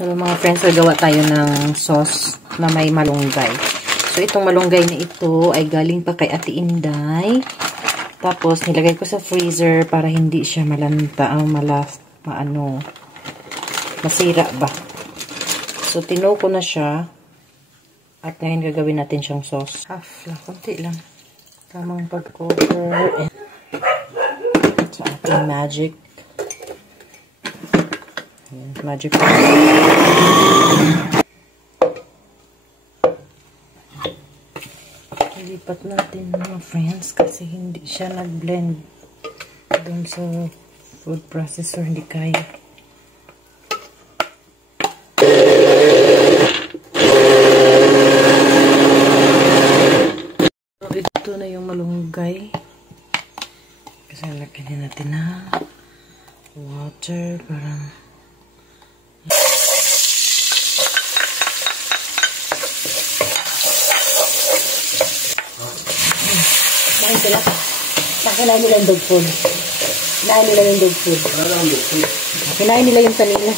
So mga friends, gagawa tayo ng sauce na may malunggay. So itong malunggay na ito ay galing pa kay Ate Inday. Tapos nilagay ko sa freezer para hindi siya malanta, masira ba. So tinuko na siya. At ngayon gagawin natin siyang sauce. Half lang, konti lang. Tamang pag-cover. So ating magic. Magic. Ilipat natin mga friends kasi hindi siya nag-blend dun sa food processor, hindi kaya. So, ito na yung malunggay. Kasi lagyan natin na water para bakit sila? Kinain nila yung dog food. Kinain nila yung dog food. Kinain nila yung kanila.